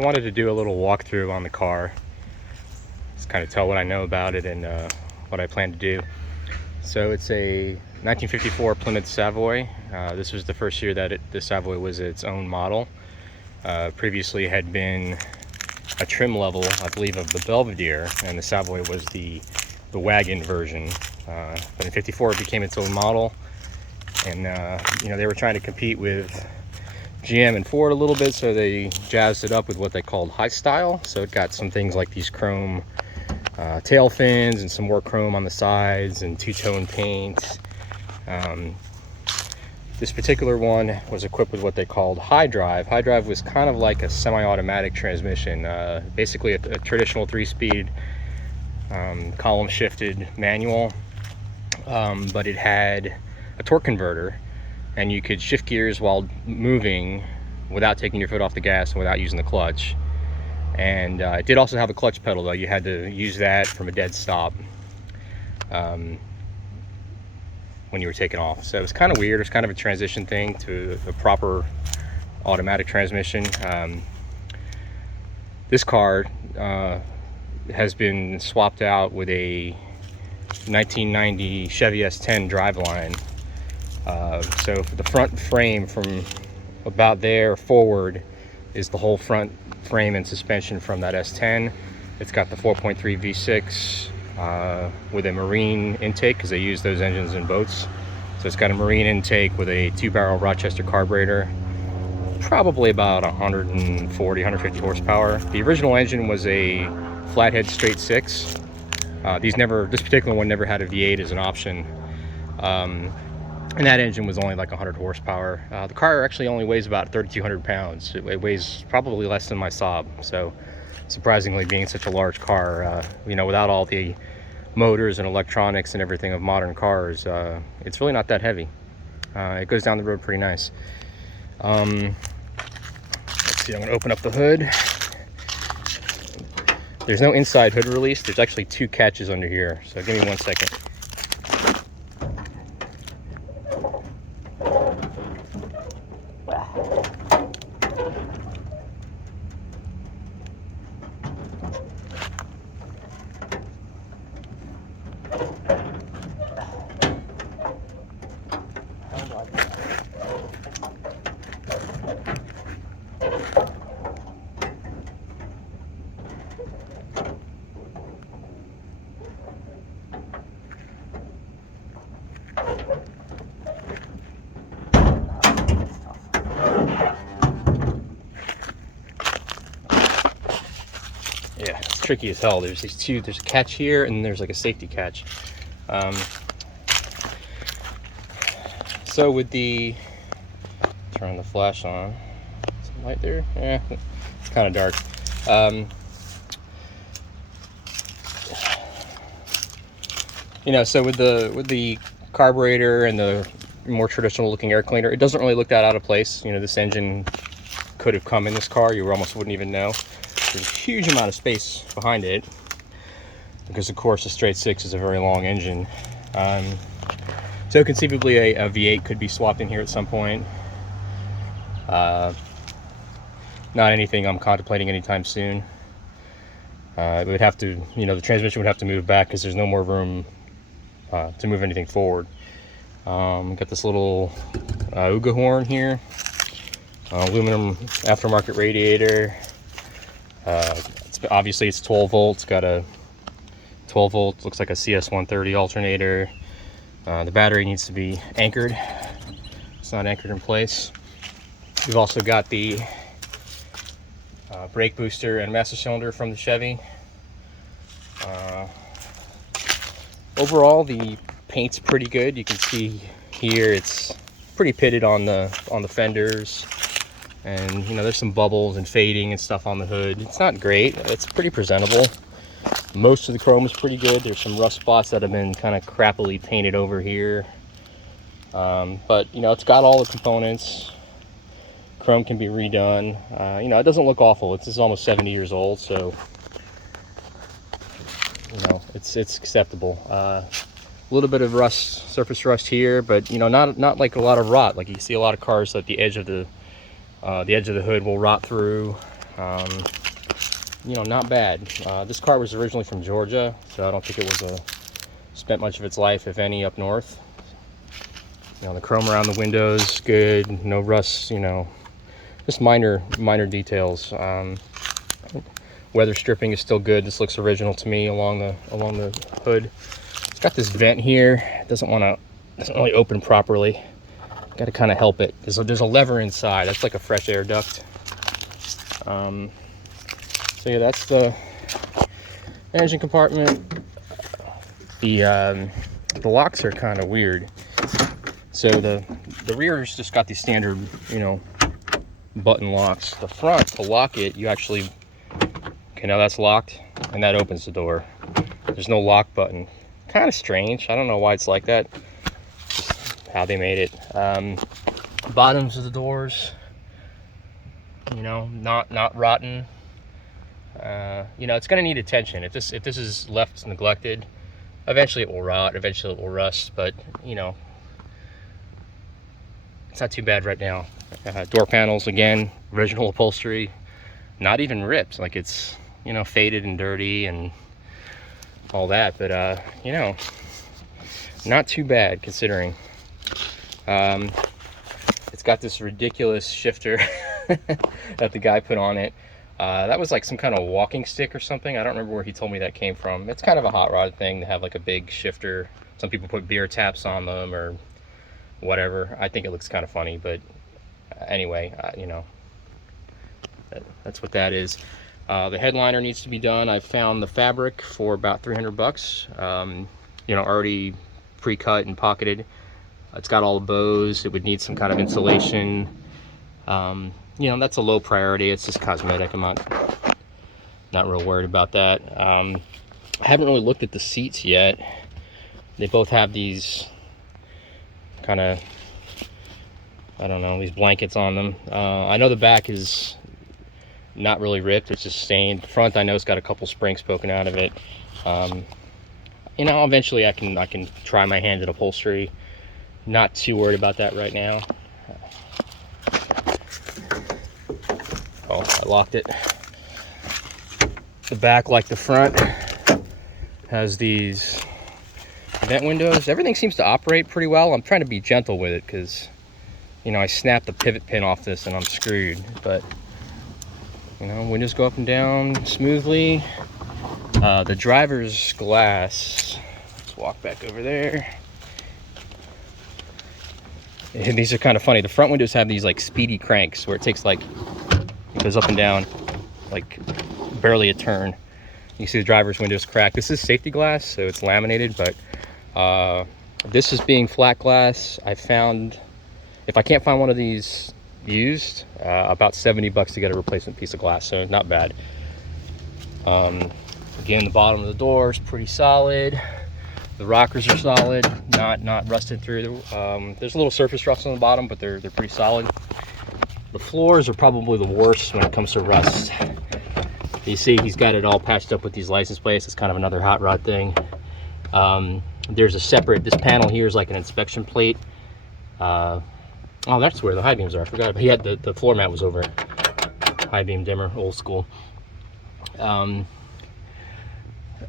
I wanted to do a little walkthrough on the car, just kind of tell what I know about it and what I plan to do. So it's a 1954 Plymouth Savoy. This was the first year that the Savoy was its own model. Previously it had been a trim level, I believe, of the Belvedere, and the Savoy was the wagon version. But in '54 it became its own model, and they were trying to compete with GM and Ford a little bit, so they jazzed it up with what they called high style. So it got some things like these chrome tail fins and some more chrome on the sides and two-tone paint. This particular one was equipped with what they called high drive. High drive was kind of like a semi-automatic transmission, basically a traditional 3-speed column shifted manual, but it had a torque converter, and you could shift gears while moving without taking your foot off the gas and without using the clutch. And it did also have a clutch pedal, though. You had to use that from a dead stop when you were taking off. So it was kind of weird. It was kind of a transition thing to a proper automatic transmission. This car has been swapped out with a 1990 Chevy S10 driveline. So for the front frame, from about there forward, is the whole front frame and suspension from that S10. It's got the 4.3 V6 with a marine intake, because they use those engines in boats. So it's got a marine intake with a 2-barrel Rochester carburetor, probably about 140, 150 horsepower. The original engine was a flathead straight 6. This particular one never had a V8 as an option. And that engine was only like 100 horsepower. The car actually only weighs about 3,200 pounds. It weighs probably less than my Saab. So surprisingly, being such a large car, without all the motors and electronics and everything of modern cars, it's really not that heavy. It goes down the road pretty nice. Let's see, I'm gonna open up the hood. There's no inside hood release. There's actually 2 catches under here. So give me 1 second. Yeah, it's tricky as hell. There's there's a catch here, and there's like a safety catch. So with turn the flash on. Some light there? Yeah, it's kind of dark. So with the carburetor and the more traditional looking air cleaner, it doesn't really look that out of place. This engine could have come in this car. You almost wouldn't even know. There's a huge amount of space behind it, because of course a straight 6 is a very long engine. So conceivably a V8 could be swapped in here at some point. Not anything I'm contemplating anytime soon. It would have to, the transmission would have to move back, because there's no more room to move anything forward. Got this little Uga horn here, aluminum aftermarket radiator. Obviously it's 12 volts, got a 12 volt, looks like a CS130 alternator. The battery needs to be anchored. It's not anchored in place. We've also got the brake booster and master cylinder from the Chevy. Overall, the paint's pretty good. You can see here it's pretty pitted on the fenders, and there's some bubbles and fading and stuff on the hood. It's not great. It's pretty presentable. Most of the chrome is pretty good. There's some rust spots that have been kind of crappily painted over here, but it's got all the components. Chrome can be redone. It doesn't look awful. It's almost 70 years old, so it's acceptable. A little bit of rust, surface rust here, but not like a lot of rot. Like you see a lot of cars that the edge of the hood will rot through. You know, not bad. This car was originally from Georgia, so I don't think it was spent much of its life, if any, up north. You know, the chrome around the windows, good. No rust, you know, just minor details. Weather stripping is still good. This looks original to me along the hood. It's got this vent here. It doesn't really open properly. Got to kind of help it. There's a lever inside. That's like a fresh air duct. So yeah, that's the engine compartment. The locks are kind of weird. So the rear's just got these standard, you know, button locks. The front, to lock it, you actually, okay, now that's locked, and that opens the door. There's no lock button. Kind of strange. I don't know why it's like that. Just how they made it. Bottoms of the doors, you know, not rotten. You know, it's gonna need attention. If this is left neglected, eventually it will rot, eventually it will rust, but you know, it's not too bad right now. Door panels, again, original upholstery, not even ripped, like it's, you know, faded and dirty and all that, but you know, not too bad considering. It's got this ridiculous shifter that the guy put on it. That was like some kind of walking stick or something. I don't remember where he told me that came from. It's kind of a hot rod thing to have like a big shifter. Some people put beer taps on them or whatever. I think it looks kind of funny, but anyway, you know, that's what that is. The headliner needs to be done. I found the fabric for about 300 bucks. You know, already pre-cut and pocketed. It's got all the bows. It would need some kind of insulation. You know, that's a low priority. It's just cosmetic. I'm not real worried about that. I haven't really looked at the seats yet. They both have these kind of, I don't know, these blankets on them. I know the back is not really ripped, it's just stained. The front, I know it's got a couple springs poking out of it. You know, eventually I can try my hand at upholstery. Not too worried about that right now. Oh, I locked it. The back, like the front, has these vent windows. Everything seems to operate pretty well. I'm trying to be gentle with it because, you know, I snapped the pivot pin off this and I'm screwed. But, you know, windows go up and down smoothly. The driver's glass, let's walk back over there. And these are kind of funny. The front windows have these like speedy cranks where it takes like, it goes up and down like barely a turn. You see the driver's windows cracked. This is safety glass, so it's laminated, but this is being flat glass. I found, if I can't find one of these used, about 70 bucks to get a replacement piece of glass, so not bad. Again, the bottom of the door is pretty solid. The rockers are solid, not rusted through. There's a little surface rust on the bottom, but they're pretty solid. The floors are probably the worst when it comes to rust. You see he's got it all patched up with these license plates. It's kind of another hot rod thing. There's a separate, this panel here is like an inspection plate. Oh, that's where the high beams are. I forgot. He had the floor mat was over it. High beam dimmer, old school.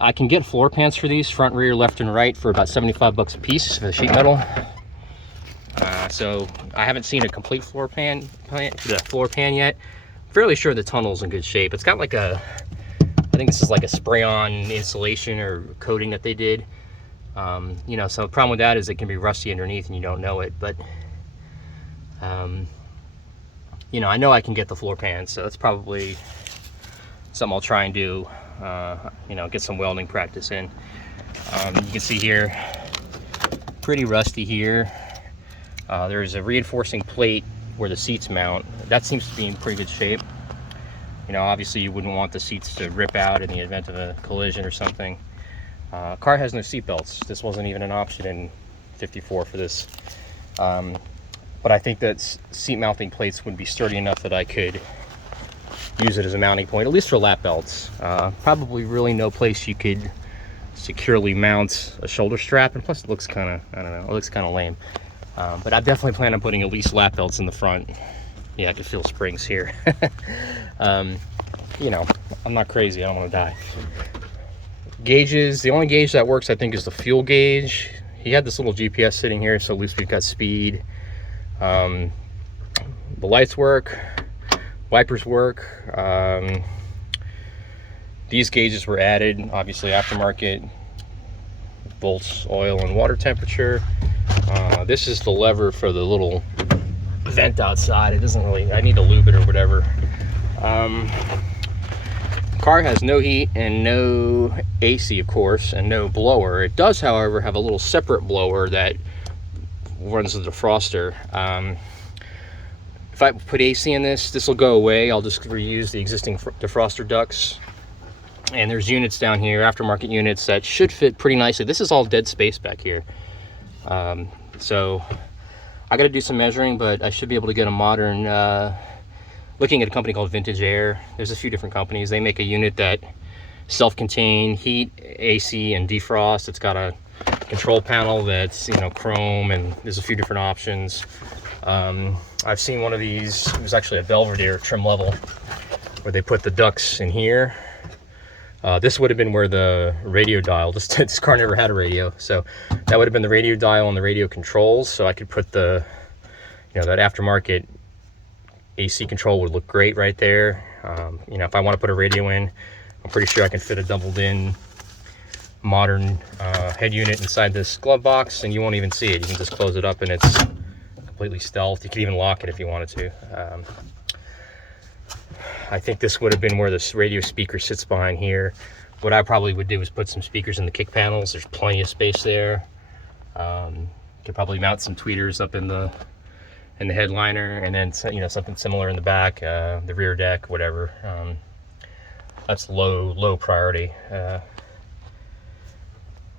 I can get floor pans for these, front, rear, left, and right, for about 75 bucks a piece for the sheet metal. So I haven't seen a complete floor pan yet. Fairly sure the tunnel's in good shape. It's got like a, I think this is like a spray-on insulation or coating that they did. You know, so the problem with that is it can be rusty underneath and you don't know it. But you know, I know I can get the floor pans, so that's probably something I'll try and do. You know, get some welding practice in. You can see here, pretty rusty here. There's a reinforcing plate where the seats mount. That seems to be in pretty good shape. You know, obviously you wouldn't want the seats to rip out in the event of a collision or something. Car has no seat belts. This wasn't even an option in 54 for this. But I think that seat mounting plates would be sturdy enough that I could use it as a mounting point, at least for lap belts. Probably really no place you could securely mount a shoulder strap, and plus it looks kind of, I don't know, it looks kind of lame. But I definitely plan on putting at least lap belts in the front. Yeah, I can feel springs here. You know, I'm not crazy. I don't want to die. Gauges, the only gauge that works, I think, is the fuel gauge. He had this little GPS sitting here, so at least we've got speed. The lights work, wipers work. These gauges were added, obviously aftermarket, volts, oil, and water temperature. This is the lever for the little vent outside. It doesn't really, I need to lube it or whatever. Car has no heat and no AC, of course, and no blower. It does, however, have a little separate blower that runs the defroster. If I put AC in this will go away. I'll just reuse the existing defroster ducts. And there's units down here, aftermarket units, that should fit pretty nicely. This is all dead space back here. So I got to do some measuring, but I should be able to get a modern, looking at a company called Vintage Air. There's a few different companies. They make a unit that self-contained, heat, AC, and defrost. It's got a control panel that's, you know, chrome, and there's a few different options. I've seen one of these. It was actually a Belvedere trim level where they put the ducts in here. This would have been where the radio dial, this car never had a radio, so that would have been the radio dial and the radio controls. So I could put the, you know, that aftermarket AC control would look great right there. You know, if I want to put a radio in, I'm pretty sure I can fit a doubled in modern head unit inside this glove box, and you won't even see it. You can just close it up and it's completely stealth. You could even lock it if you wanted to. I think this would have been where this radio speaker sits behind here. What I probably would do is put some speakers in the kick panels. There's plenty of space there. Could probably mount some tweeters up in the headliner, and then, you know, something similar in the back, the rear deck, whatever. That's low priority.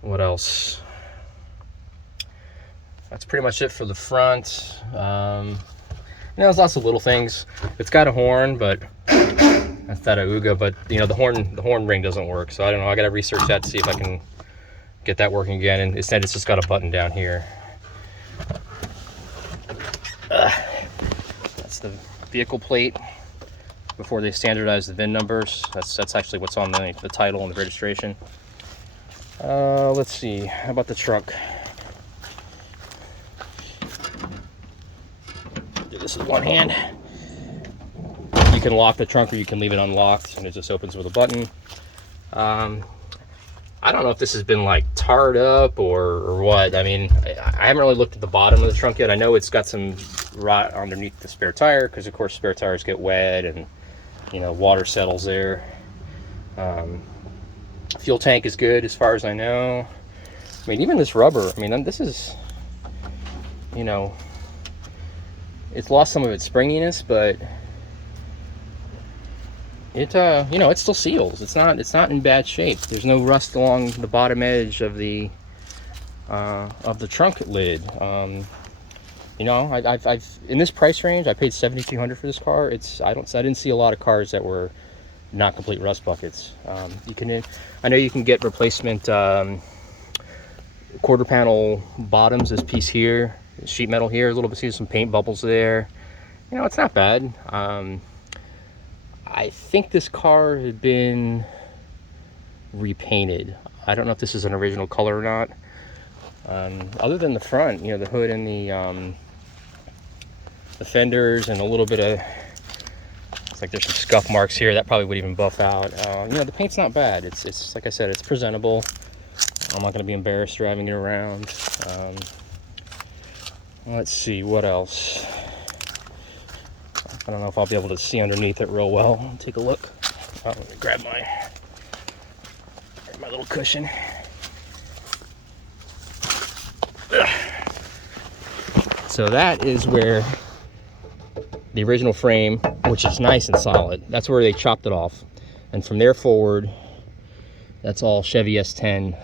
What else? That's pretty much it for the front. You know, there's lots of little things. It's got a horn, but that's that Auga. But you know, the horn ring doesn't work, so I don't know. I got to research that to see if I can get that working again. And instead, it's just got a button down here. That's the vehicle plate before they standardize the VIN numbers. That's actually what's on the title and the registration. Let's see. How about the truck? Do this with one hand. You can lock the trunk or you can leave it unlocked, and it just opens with a button. I don't know if this has been like tarred up or what. I mean, I haven't really looked at the bottom of the trunk yet. I know it's got some rot underneath the spare tire because, of course, spare tires get wet and, you know, water settles there. Fuel tank is good as far as I know. I mean, even this rubber, I mean, this is, you know, it's lost some of its springiness, but it, you know, it still seals. It's not in bad shape. There's no rust along the bottom edge of the trunk lid. You know, I've in this price range, I paid $7,200 for this car. I didn't see a lot of cars that were not complete rust buckets. I know you can get replacement quarter panel bottoms. This piece here, sheet metal here, a little bit, see some paint bubbles there. You know, it's not bad. I think this car had been repainted. I don't know if this is an original color or not. Other than the front, you know, the hood and the fenders and a little bit of, it's like there's some scuff marks here that probably would even buff out. You know, the paint's not bad. It's like I said, it's presentable. I'm not going to be embarrassed driving it around. Let's see, what else? I don't know if I'll be able to see underneath it real well. Take a look. Oh, let me grab my little cushion. Ugh. So that is where the original frame, which is nice and solid, that's where they chopped it off. And from there forward, that's all Chevy S10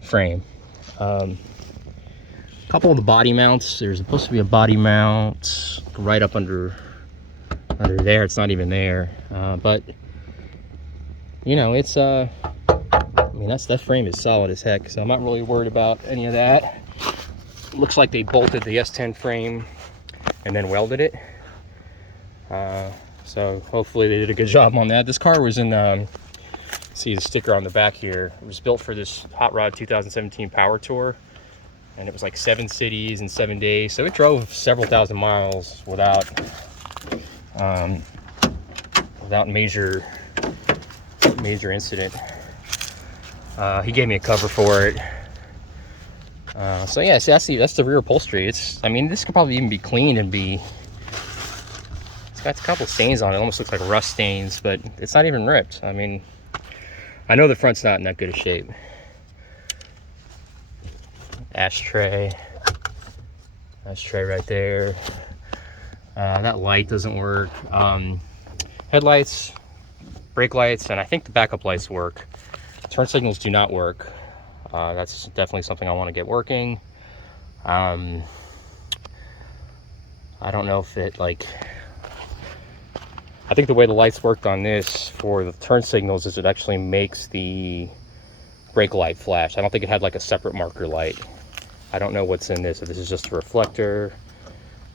frame. A couple of the body mounts, there's supposed to be a body mount right up under there. It's not even there, but you know, it's I mean, that frame is solid as heck, so I'm not really worried about any of that. Looks like they bolted the S10 frame and then welded it. So hopefully they did a good job on that. This car was in, see the sticker on the back here. It was built for this Hot Rod 2017 Power Tour, and it was like 7 cities in 7 days. So it drove several thousand miles without major incident. He gave me a cover for it. So yeah, see, that's the rear upholstery. I mean, this could probably even be cleaned and be. It's got a couple stains on it. It almost looks like rust stains, but it's not even ripped. I mean, I know the front's not in that good a shape. Ashtray right there. That light doesn't work. Headlights, brake lights, and I think the backup lights work. Turn signals do not work. That's definitely something I want to get working. I don't know if it, like, I think the way the lights worked on this for the turn signals is it actually makes the brake light flash. I don't think it had like a separate marker light. I don't know what's in this, if this is just a reflector.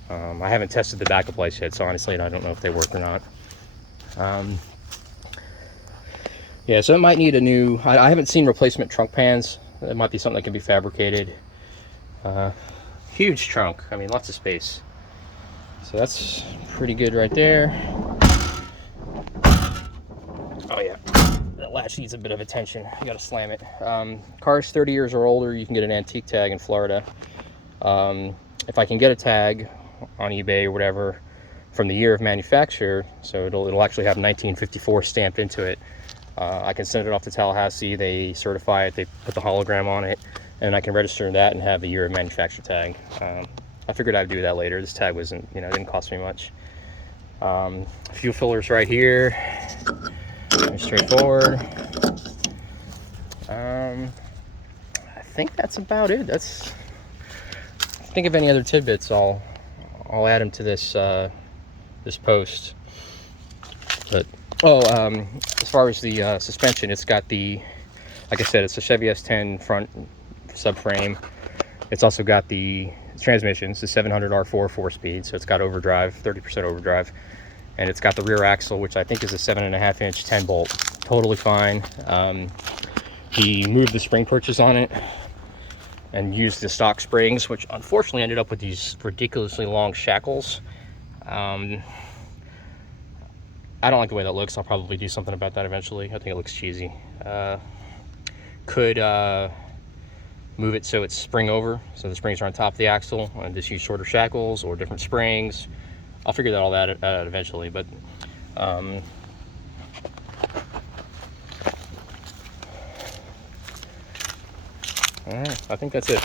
I haven't tested the backup lights yet, so honestly I don't know if they work or not. Yeah, so it might need a new, I haven't seen replacement trunk pans. It might be something that can be fabricated. Huge trunk, I mean, lots of space. So that's pretty good right there. Oh yeah, that latch needs a bit of attention. You gotta slam it. Car's 30 years or older, you can get an antique tag in Florida. If I can get a tag on eBay or whatever from the year of manufacture, so it'll actually have 1954 stamped into it. I can send it off to Tallahassee, they certify it, they put the hologram on it, and I can register that and have a year of manufacture tag. I figured I'd do that later. This tag wasn't, you know, it didn't cost me much. Fuel fillers right here, very straightforward. I think that's about it. Think of any other tidbits, I'll add them to this this post. But as far as the suspension, it's got the, like I said, it's a Chevy S10 front subframe. It's also got the transmission. It's the 700 R4 4-speed, so it's got overdrive, 30% overdrive, and it's got the rear axle, which I think is a 7.5-inch 10-bolt. Totally fine. He moved the spring purchase on it and used the stock springs, which unfortunately ended up with these ridiculously long shackles. I don't like the way that looks. I'll probably do something about that eventually. I think it looks cheesy. Could move it so it's spring over, so the springs are on top of the axle, and just use shorter shackles or different springs. I'll figure that all out eventually, but all right, I think that's it.